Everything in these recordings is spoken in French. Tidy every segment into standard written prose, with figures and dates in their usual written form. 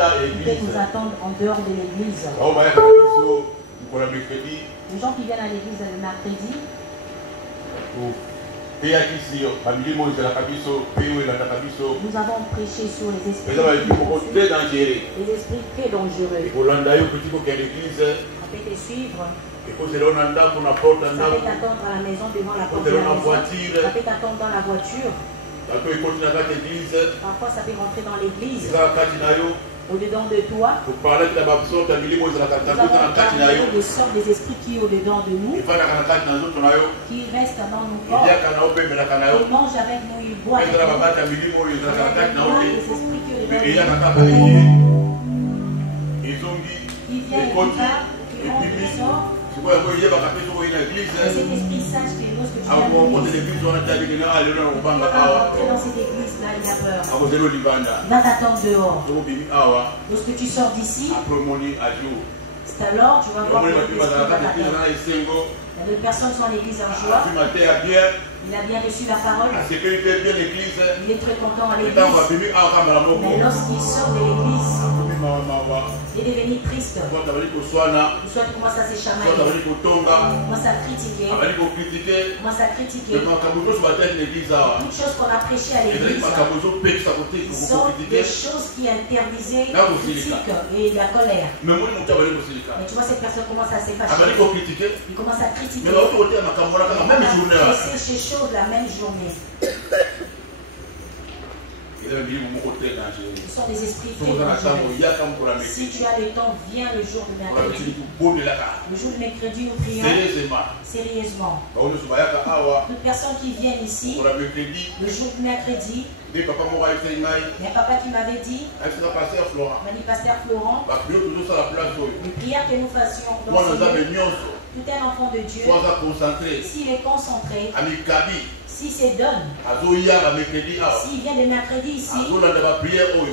nous attendre en dehors de l'église. Les gens qui viennent à l'église le mercredi. Nous avons prêché sur les esprits. Les esprits très dangereux. Ça fait te suivre. Ça fait t'attendre à la maison devant la porte de la maison. Ça fait t'attendre dans la voiture. Parfois ça fait rentrer dans l'église. Au-dedans de toi, nous avons parlé des sortes des esprits qui sont au-dedans de nous, qui restent dans nos corps, ils mangent avec nous, ils boivent avec nous. Les esprits qui sont au-dedans de nous, ils viennent, ils partent, ils rentrent, ils sortent. Et cet esprit sache que lorsque tu viens dans cette église-là, il a peur. Il va t'attendre dehors. Lorsque tu sors d'ici, c'est alors tu vas voir que l'esprit va t'attendre. Les personnes sont à l'église en joie. Il a bien reçu la parole. Il est très content à l'église. Mais lorsqu'il sort de l'église, il est devenu triste. Soit il commence à se chamailler. Il commence à critiquer. Toutes choses qu'on a prêchées à l'église sont des choses qui interdisaient la critique et la colère. Mais tu vois, cette personne commence à se fâcher. Il commence à critiquer. Ces choses la même journée. Ce sont des esprits très dangereux. Si tu as le temps, viens le jour de mercredi. Le jour de mercredi, nous prions sérieusement. Toutes personnes qui viennent ici, le jour de mercredi, il y a papa qui m'avait dit, m'a dit Pasteur Florent, les prières que nous fassions dans ce lieu, tout un enfant de Dieu, s'il est concentré, s'il se donne, s'il vient le mercredi ici,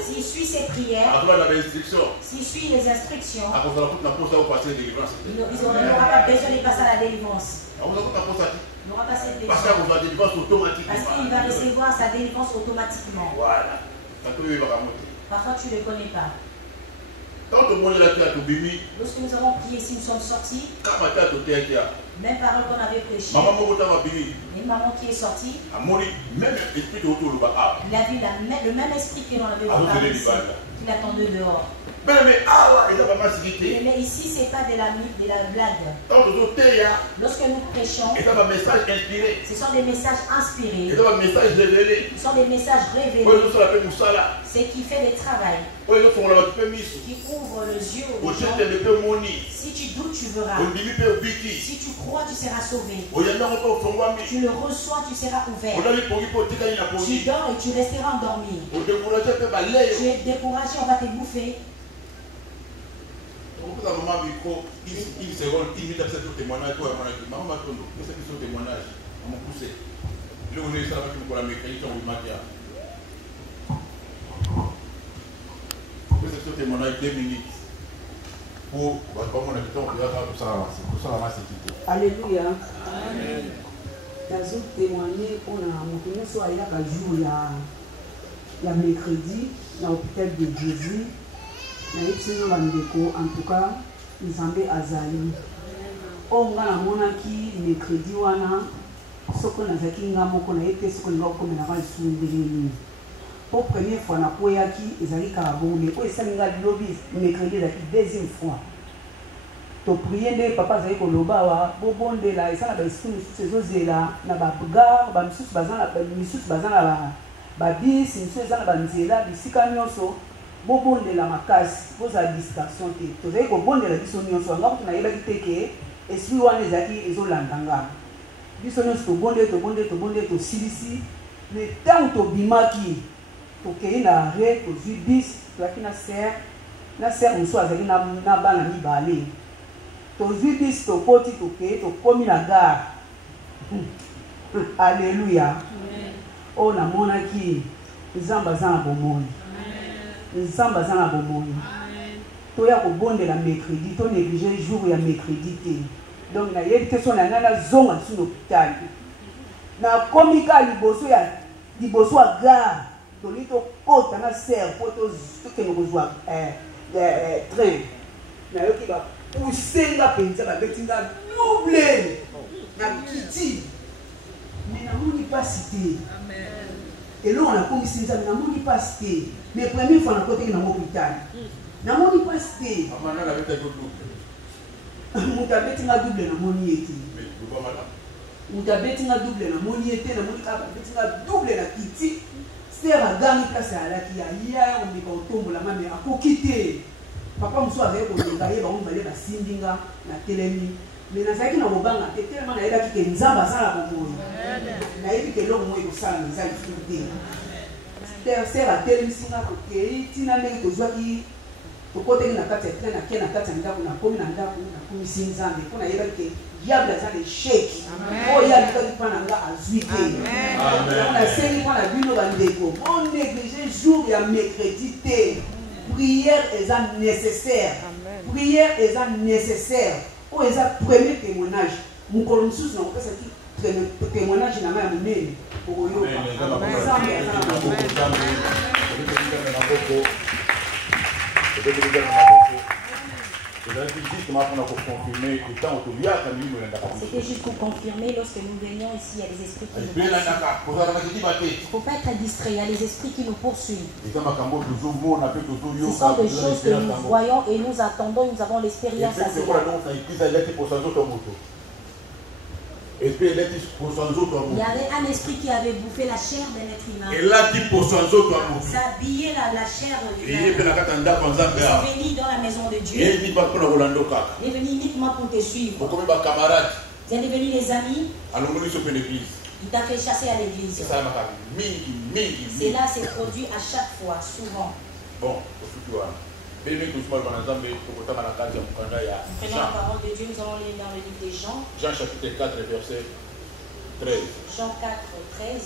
s'il suit ses prières, s'il suit les instructions, il n'aura pas besoin de passer à la délivrance. Il n'aura pas cette délivrance. Parce qu'il va recevoir sa délivrance automatiquement. Parfois tu ne le connais pas. Lorsque nous avons prié ici, nous sommes sortis. Même parole qu'on avait prêchée. Une maman qui est sortie. Il a vu le même esprit que l'on avait parlé ici, qu'il attendait dehors. Mais ici, ce n'est pas de la blague. Lorsque nous prêchons, ce sont des messages inspirés. Ce sont des messages révélés. Ce qui fait le travail. Qui ouvre les yeux aux gens. Si tu doutes, tu verras. Si tu crois, tu seras sauvé. Tu le reçois, tu seras ouvert. Tu dors et tu resteras endormi. Tu es découragé, on va te bouffer. Alléluia. Nous témoigner pour la jour il y a mercredi dans l'hôpital de Jésus. En tout cas, nous sommes azali. On a mercredi wana soko nazaki ngamoko na ete soko ngako na ba sundeleni. Pour première fois na poyaki ezali karabonde o esalinga lobby mercredi la deuxième fois. To prier nde papa zali koloba wa bobonde la esala ba esprit sezozela na ba gare ba misusu bazana ba bis misusu ezana ba nzela bisika nyonso bobonde la makasi poza distraction te to zali kobonde la biso nyonso ngako na yeba kiteke esprit wana ezaki ezolandanga biso nyonso tobonde to silisi le temps to bimaki to kei na arrêt to vi bis to aki na ser mosu azali na bana mibale to vi bis to poti to kei to komi na gare. Alléluia. Oh na monaki nzamba zana bomoni. Nzamba zana bomoni. To ya ko bonde la mercredi to négliger jour ya mercredi te. Donc na yebite so na ngana zonga sur l'hôpital. Na komika liboso ya gare. tolito kota na serre po tokende kozwa train nayoki bapusenga mpenza babetinga double na kiti me namoni pasi te eloko nakomisi nzambe namoni pasi te mais première fois nakoteki nango hôpital namoni pasi te moto abetinga double namoni ye te moto abetinga double namoni ye te namoni kaka abetinga double na kiti ser agangi kasi alaki ya omeka otombola mame akoki te papa mosusu azali kolinga ye bango mibale basimbinga na telemi me nazalaki na kobanga te telema nayebaki ke nzambe asalaka boye nayebi ke eloko moi ekosala eza lifu te ser atelemisinga tokei ntina ndenge tozwaki tokoteki na kati ya train nake na kati ya ndako nakomi na ndako nakomisi nzambe mpo nayebaki ke diable aza lesheki oyo abikaki mpa na nga azwi te nasengi mpo na bino bandeko bon néglige jour ya mercredi te prière eza nécessaire prière eza nécessaire oyo eza premier témoignage mokolo mosusu na kopesaki témoignage na ngai ya monene okoyoka nzambe aza na C'était juste pour confirmer lorsque nous venions ici, il y a des esprits qui nous poursuivent. Il ne faut pas être distrait, il y a les esprits qui nous poursuivent. Ce sont des choses que nous voyons et nous attendons, nous avons l'expérience à cela. Il y avait un esprit qui avait bouffé la chair d'un être humain. S'habiller la chair de l'humain. Il est venu dans la maison de Dieu. Il est venu uniquement pour te suivre. Il est devenu des amis. Il t'a fait chasser à l'église. Cela s'est produit à chaque fois, souvent. Bon, prenons la parole de Dieu, nous allons lire dans le livre de Jean. Jean chapitre 4, verset 13. Jean 4, 13.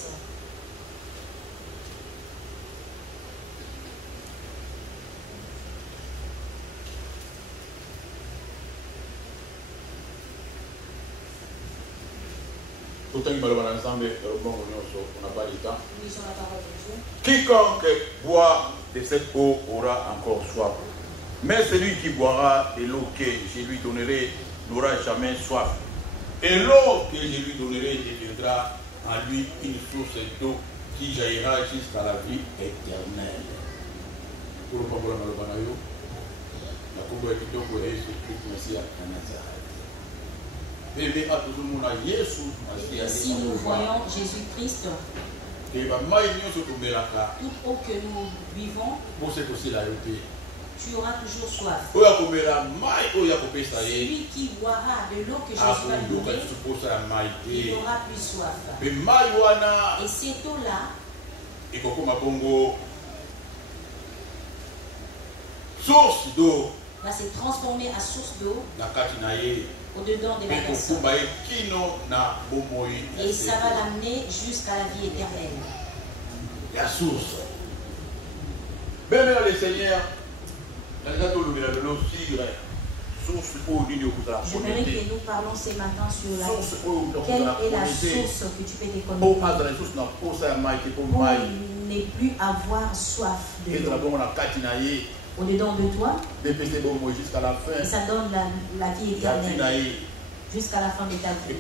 Quiconque boit de cette eau aura encore soif. Mais celui qui boira de l'eau que je lui donnerai n'aura jamais soif. Et l'eau que je lui donnerai deviendra en lui une source d'eau qui jaillira jusqu'à la vie éternelle. Si nous voyons Jésus-Christ, toute eau que nous buvons, tu auras toujours soif. Celui qui boira de l'eau que Jésus va donner, il n'aura plus soif. Et cette eau-là va se transformer en source d'eau au-dedans de la personne. Et ça va l'amener jusqu'à la vie éternelle. La source. Bien, le Seigneur, j'aimerais que nous parlons ce matin sur quelle est la source que tu peux déconnecter pour ne plus avoir soif de l'eau. Au-dedans de toi, et ça donne la vie éternelle jusqu'à la fin de ta vie.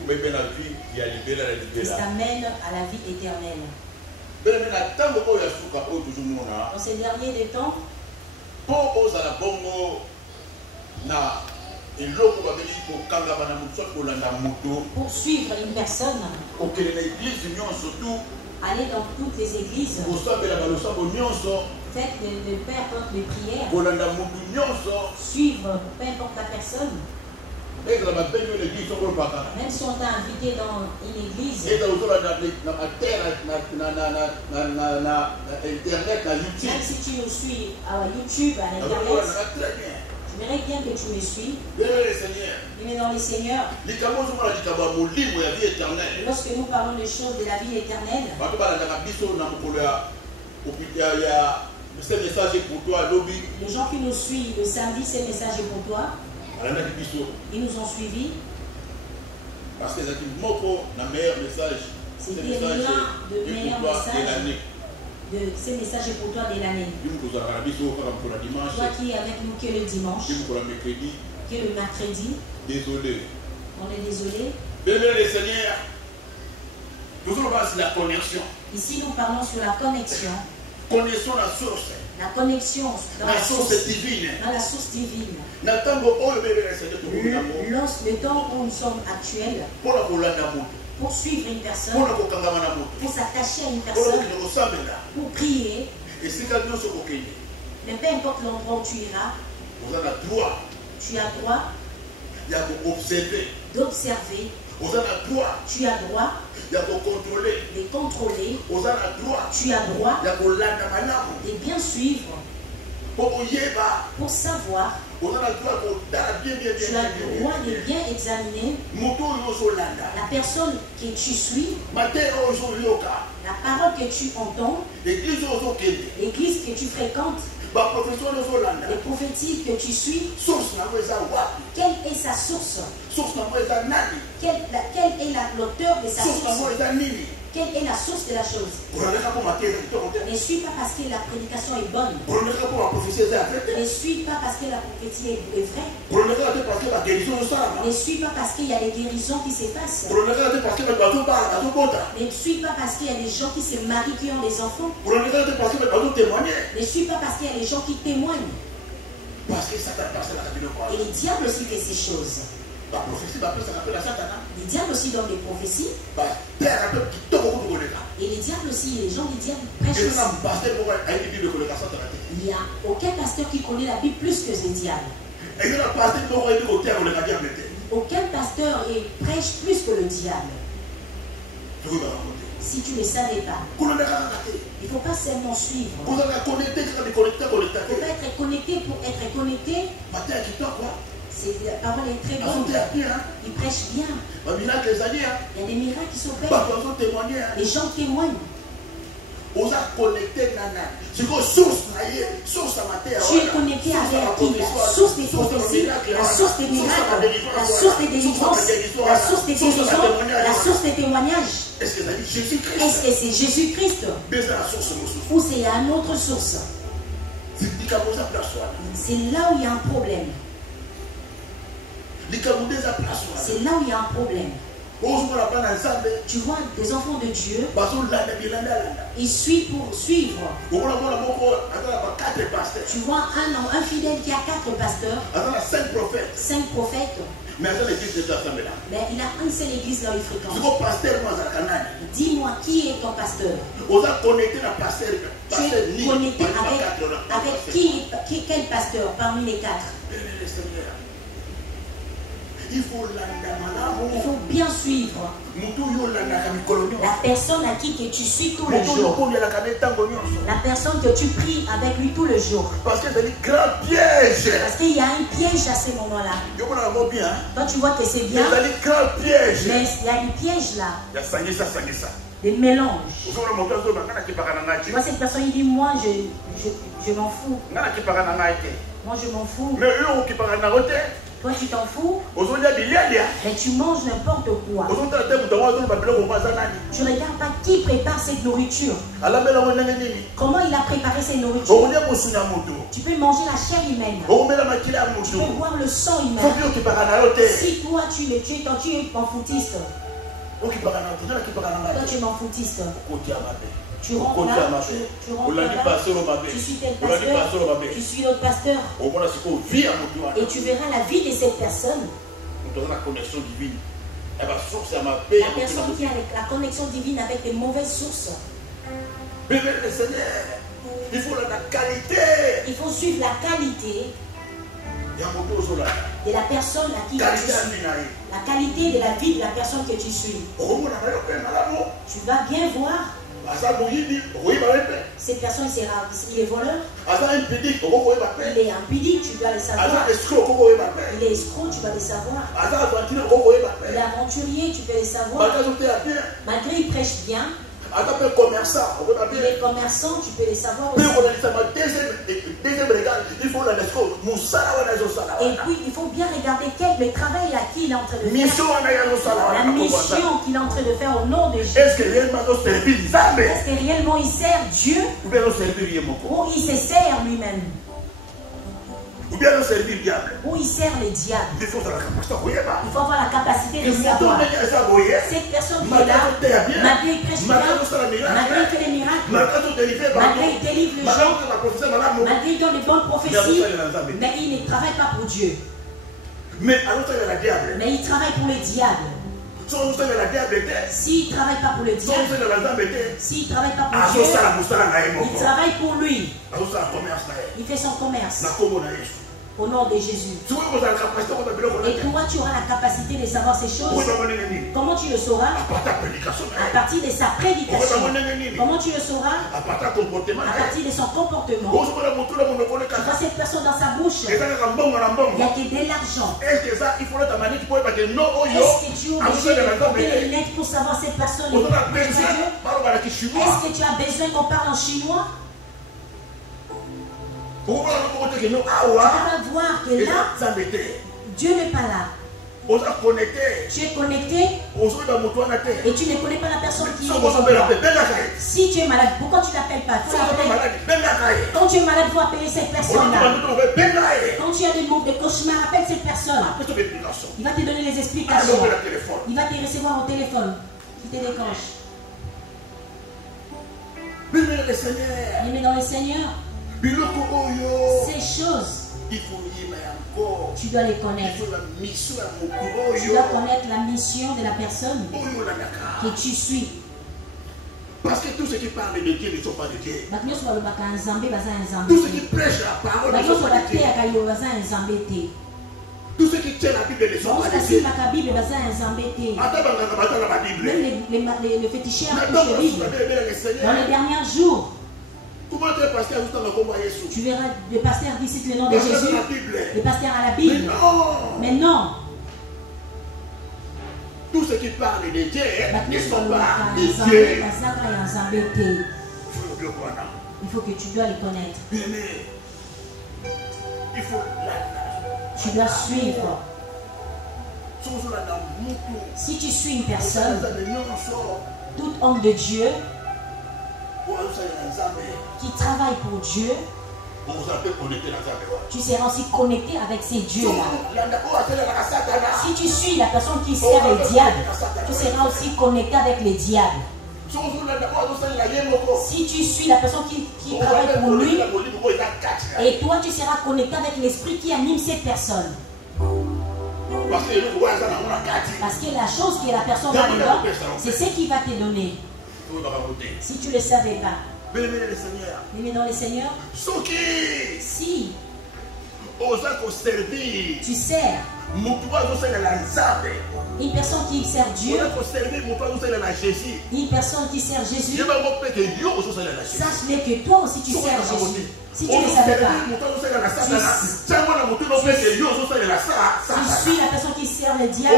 Et ça t'amène à la vie éternelle. Dans ces derniers temps, pour suivre une personne, aller dans toutes les églises, faites de peu importe les prières, suivre peu importe la personne. Même si on t'a invité dans une église, même si tu nous suis à YouTube, à l'internet, j'aimerais bien que tu me suives. Mais dans le Seigneur, lorsque nous parlons des choses de la vie éternelle, les gens qui nous suivent le samedi, ce message est pour toi. Ils nous ont suivis. Parce que c'est un meilleur message. C'était l'un des meilleurs messages de ces messages est pour toi dès l'année. Toi qui es avec nous, qui est le dimanche, qui est le mercredi. Désolé. On est désolé. Bénir le Seigneur. Nous allons voir sur la connexion. Ici, nous parlons sur la connexion. Connexion la source. La connexion dans la source divine. Dans la source divine. Le temps où nous sommes actuels. Pour suivre une personne. Pour s'attacher à une personne. Pour prier. Mais peu importe l'endroit où tu iras. Tu as droit d'observer. Tu as droit de contrôler. Tu as droit de bien suivre. Pour savoir. Tu as le droit de bien examiner la personne que tu suis, la parole que tu entends, l'église que tu fréquentes, les prophéties que tu suis. Quelle est sa source? Quel est l'auteur de sa source? Quelle est la source de la chose? Ne suis pas parce que la prédication est bonne. Ne suis pas parce que la prophétie est vraie. Ne suis pas parce qu'il y a des guérisons qui se passent. Ne suis pas parce qu'il y a des gens qui se marient, qui ont des enfants. Ne suis pas parce qu'il y a des gens qui témoignent. Et le diable aussi fait ces choses. Les diables aussi donnent des prophéties. Et les diables aussi, les gens des diables prêchent aussi. Il n'y a aucun pasteur qui connaît la Bible plus que les diables. Aucun pasteur prêche plus que le diable. Si tu ne le savais pas. Il ne faut pas seulement suivre. Il ne faut pas être connecté pour être connecté. La parole est très bonne. Il prêche bien. Il y a des miracles qui sont faits. Les gens témoignent. Tu es connecté avec qui? La source des prophéties, la source des miracles, la source des délivrances, la source des guérisons, la source des témoignages. Est-ce que c'est Jésus-Christ? Ou c'est une autre source? C'est là où il y a un problème. C'est là où il y a un problème. Tu vois des enfants de Dieu, ils suivent pour suivre. Tu vois un fidèle qui a 4 pasteurs, 5 prophètes. Mais il a une seule église là où il fréquente. Dis-moi, qui est ton pasteur? Tu es connecté avec quel pasteur parmi les 4? Il faut bien suivre la personne à qui que tu suis tout le jour. La personne que tu pries avec lui tout le jour. Parce qu'il y a un piège à ce moment-là. Toi tu vois que c'est bien. Mais il y a des pièges là. Des mélanges. Tu vois cette personne, il dit moi je m'en fous. Moi je m'en fous. Toi tu t'en fous, mais tu manges n'importe quoi. Tu ne regardes pas qui prépare cette nourriture. Comment il a préparé cette nourriture. Tu peux manger la chair humaine. Tu peux boire le sang humain. Si toi tu es en foutiste. Toi tu es en foutiste. Tu rentres là, tu suis tel pasteur, tu suis l'autre pasteur. Et tu verras la vie de cette personne. La personne qui a la connexion divine avec des mauvaises sources. Il faut la qualité. Il faut suivre la qualité de la personne à qui tu suis. La qualité de la vie de la personne que tu suis. Tu vas bien voir. Cette personne, il est voleur. Il est impudique, tu dois le savoir. Il est escroc, tu dois le savoir. Il est aventurier, tu peux le savoir. Malgré il prêche bien. Les commerçants, tu peux les savoir aussi. Et puis, il faut bien regarder le travail à qui il est en train de faire. La mission qu'il est en train de faire au nom de Jésus. Est-ce que réellement il sert Dieu ou il se sert lui-même? Ou bien le servir le diable. Ou il sert le diable. Il faut avoir la capacité. Il faut avoir la capacité de savoir. Cette personne qui est là, malgré il prêche bien, malgré il fait des miracles, malgré il délivre les gens, malgré il donne de bonnes prophéties, mais il ne travaille pas pour Dieu. Mais il travaille pour le diable. S'il ne travaille pas pour le diable, s'il ne travaille pas pour Dieu, il travaille pour lui. Il fait son commerce. Au nom de Jésus. Et toi, tu auras la capacité de savoir ces choses. Comment tu le sauras? À partir de sa prédication. Comment tu le sauras? À partir de son comportement. Tu vois cette personne dans sa bouche. Il y a que de l'argent. Est-ce que tu es obligé de porter les lunettes pour savoir cette personne? Est-ce que tu as besoin qu'on parle en chinois? Tu vas voir que là, Dieu n'est pas là. Tu es connecté et tu ne connais pas la personne qui est là. Si tu es malade, pourquoi tu ne l'appelles pas? Quand tu es malade, il faut appeler cette personne-là. Quand tu as des cauchemars, appelle cette personne. Il va te donner les explications. Il va te recevoir au téléphone. Il te déclenche. Bien dans le Seigneur. Ces choses, tu dois les connaître. Tu dois connaître la mission de la personne que tu suis. Parce que tous ceux qui parlent de Dieu ne sont pas de Dieu. Tous ceux qui prêchent la parole ne sont pas de Dieu. Tous ceux qui tiennent la Bible ne sont pas de Dieu. Même les féticheurs touchent la Bible. Dans les derniers jours, tu verras le pasteur dit cite le nom de Jésus, le pasteur à la Bible. Mais non. Tous ceux qui parlent de Dieu ne sont pas de Dieu. Il faut que tu dois les connaître. Il faut tu dois suivre. Si tu suis une personne, tout homme de Dieu qui travaille pour Dieu, tu seras aussi connecté avec ces dieux-là. Si tu suis la personne qui sert le diable, tu seras aussi connecté avec les diables. Si tu suis la personne qui travaille pour lui, et toi tu seras connecté avec l'esprit qui anime cette personne. Parce que la chose que la personne va dedans, c'est ce qu'il va te donner. Si tu ne le savais pas. Mais dans le Seigneur, si tu sers une personne qui sert Dieu, une personne qui sert Jésus, sache-le que toi aussi tu sers Jésus. Si tu ne le savais pas, tu suis la personne qui sert le diable,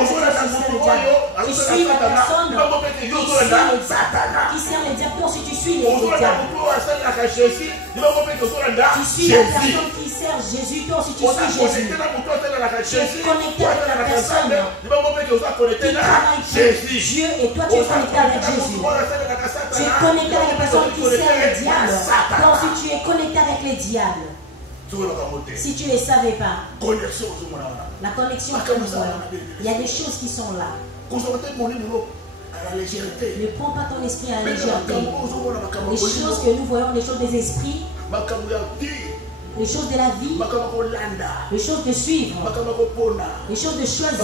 tu suis la personne qui sert le diable, toi aussi tu suis le diable. Tu suis la personne qui sert Jésus, toi aussi tu suis Jésus. Tu es connecté avec la personne qui travaille pour Dieu et toi tu es connecté avec Jésus. Tu es connecté avec la personne qui sert le diable, toi aussi tu es connecté avec les diables. Si tu ne les savais pas, la connexion que nous voyons, il y a des choses qui sont là. Ne prends pas ton esprit à la légèreté. Les choses que nous voyons, les choses des esprits, les choses de la vie, les choses de suivre, les choses de choisir,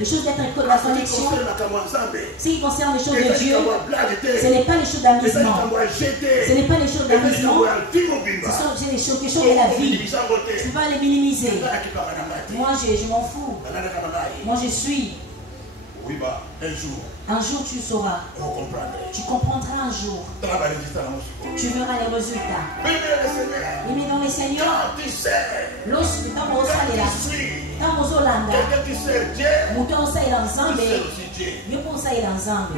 les choses d'être dans la connexion. Ce qui concerne les choses de Dieu, ce n'est pas les choses d'amusement. Ce n'est pas les choses d'amusement. Ce sont les choses de la vie. Tu ne peux pas les minimiser. Moi, je m'en fous. Moi, je suis. Un jour tu sauras. Tu comprendras un jour. Tu verras les résultats. Mais dans le Seigneur, lorsque tu es là, quand vous êtes là, vous êtes ensemble. Dieu pense à l'ensemble.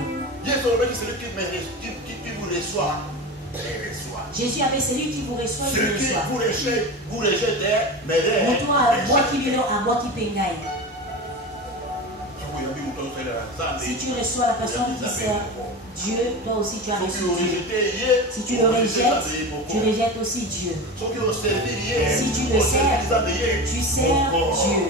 Jésus avait celui qui vous reçoit, il vous reçoit. Vous rejetez, mais toi, moi qui vivons à moi qui pénaille. Si tu reçois la personne qui sert Dieu, toi aussi tu as reçu Dieu. Si tu le rejettes, tu rejettes aussi Dieu. Si tu le sers, tu sers Dieu.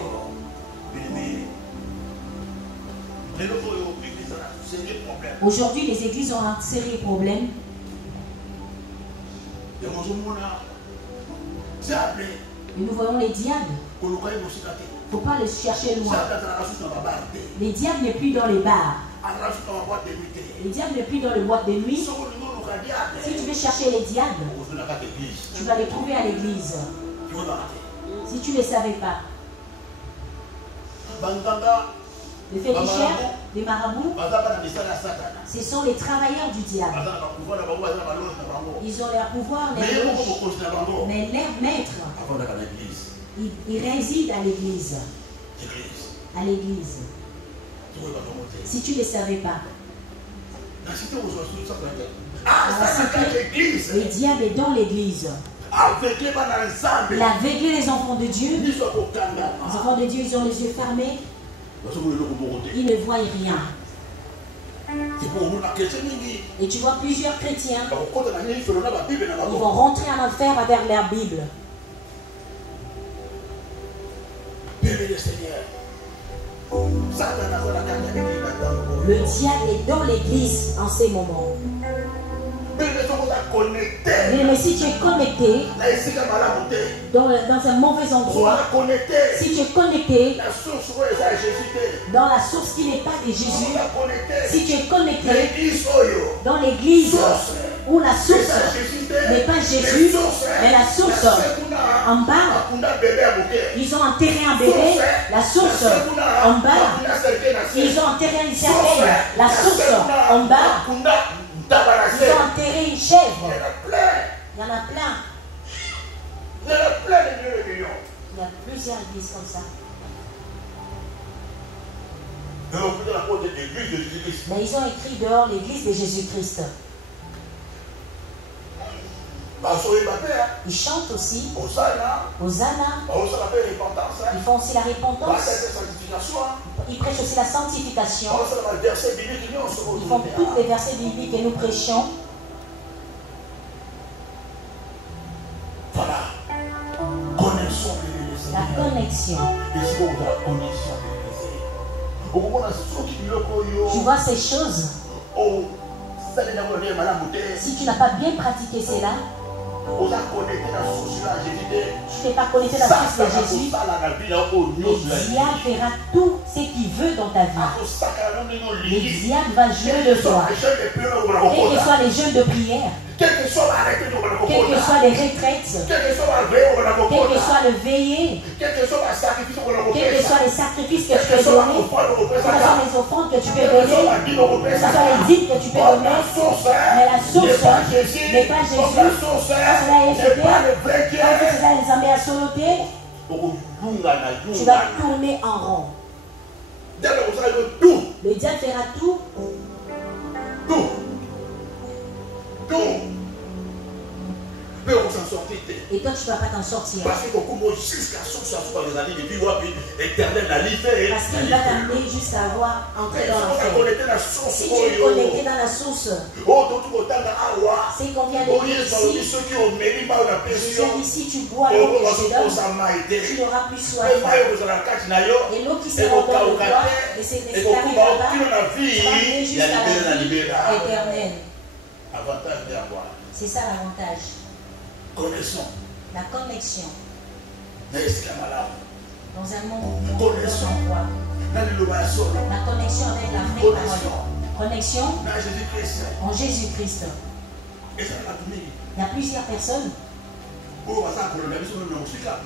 Aujourd'hui, les églises ont un sérieux problème. Et nous voyons les diables. Il ne faut pas les chercher loin. Les diables n'est plus dans les bars. Les diables n'est plus dans les boîtes de nuit. Si tu veux chercher les diables, tu vas les trouver à l'église. Si tu ne les savais pas. Les féticheurs, les marabouts, ce sont les travailleurs du diable. Ils ont leur pouvoir, mais leur maître, il réside à l'église. À l'église. Si tu ne le savais pas. Le diable est dans l'église. Il a aveuglé les enfants de Dieu. Les enfants de Dieu, ils ont les yeux fermés. Ils ne voient rien. Et tu vois plusieurs chrétiens, ils vont rentrer en enfer avec leur Bible. Le diable est dans l'église en ces moments. Mais si tu es connecté dans un mauvais endroit, si tu es connecté dans la source qui n'est pas de Jésus, si tu es connecté dans l'église où la source n'est pas Jésus, mais la source en bas, ils ont enterré un bébé, la source en bas, ils ont enterré une serpille, la source en bas, ils ont enterré une chèvre. Il y en a plein. Il y a plusieurs églises comme ça. Mais ils ont écrit dehors l'église de Jésus-Christ. Ils chantent aussi. Hosanna. Ils font aussi la repentance. Ils prêchent aussi la sanctification. Ils font tous les versets bibliques que nous prêchons. Voilà. Connexion. La connexion. Tu vois ces choses. Si tu n'as pas bien pratiqué cela, tu ne t'es pas connecté à la source de Jésus, le diable fera tout ce qu'il veut dans ta vie. Le diable va jouer de toi. Quels que soient les jeûnes de prière, quelles que soient les retraites, quel que soit le veillé, quels que soient les sacrifices que tu peux donner, quelles sont les offrandes que tu peux donner, quelles sont les dîmes que tu peux donner, mais la source n'est pas Jésus. Quand cela est jeté, quand cela est ensemble à soloter, tu vas tourner en rond. Le diable fera tout. Et toi, tu ne vas pas t'en sortir. Parce qu'il va t'amener jusqu'à avoir entré dans l'enfer. Si tu es connecté dans la source, c'est qu'on vient de dire ici, ici tu bois l'eau que je te donne, tu n'auras plus soif. Et l'eau qui sera dans le bois, et c'est arrivé là-bas, tu vas aller jusqu'à la vie éternelle. C'est ça l'avantage. Connexion. La connexion. Dans un monde endroit. La connexion avec la vraie parole. Connexion en Jésus-Christ. Il y a plusieurs personnes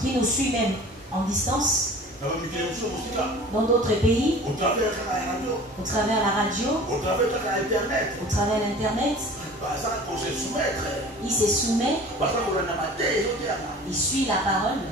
qui nous suivent même en distance. Dans d'autres pays, au travers la radio, au travers l'Internet, il se soumet, il suit la parole.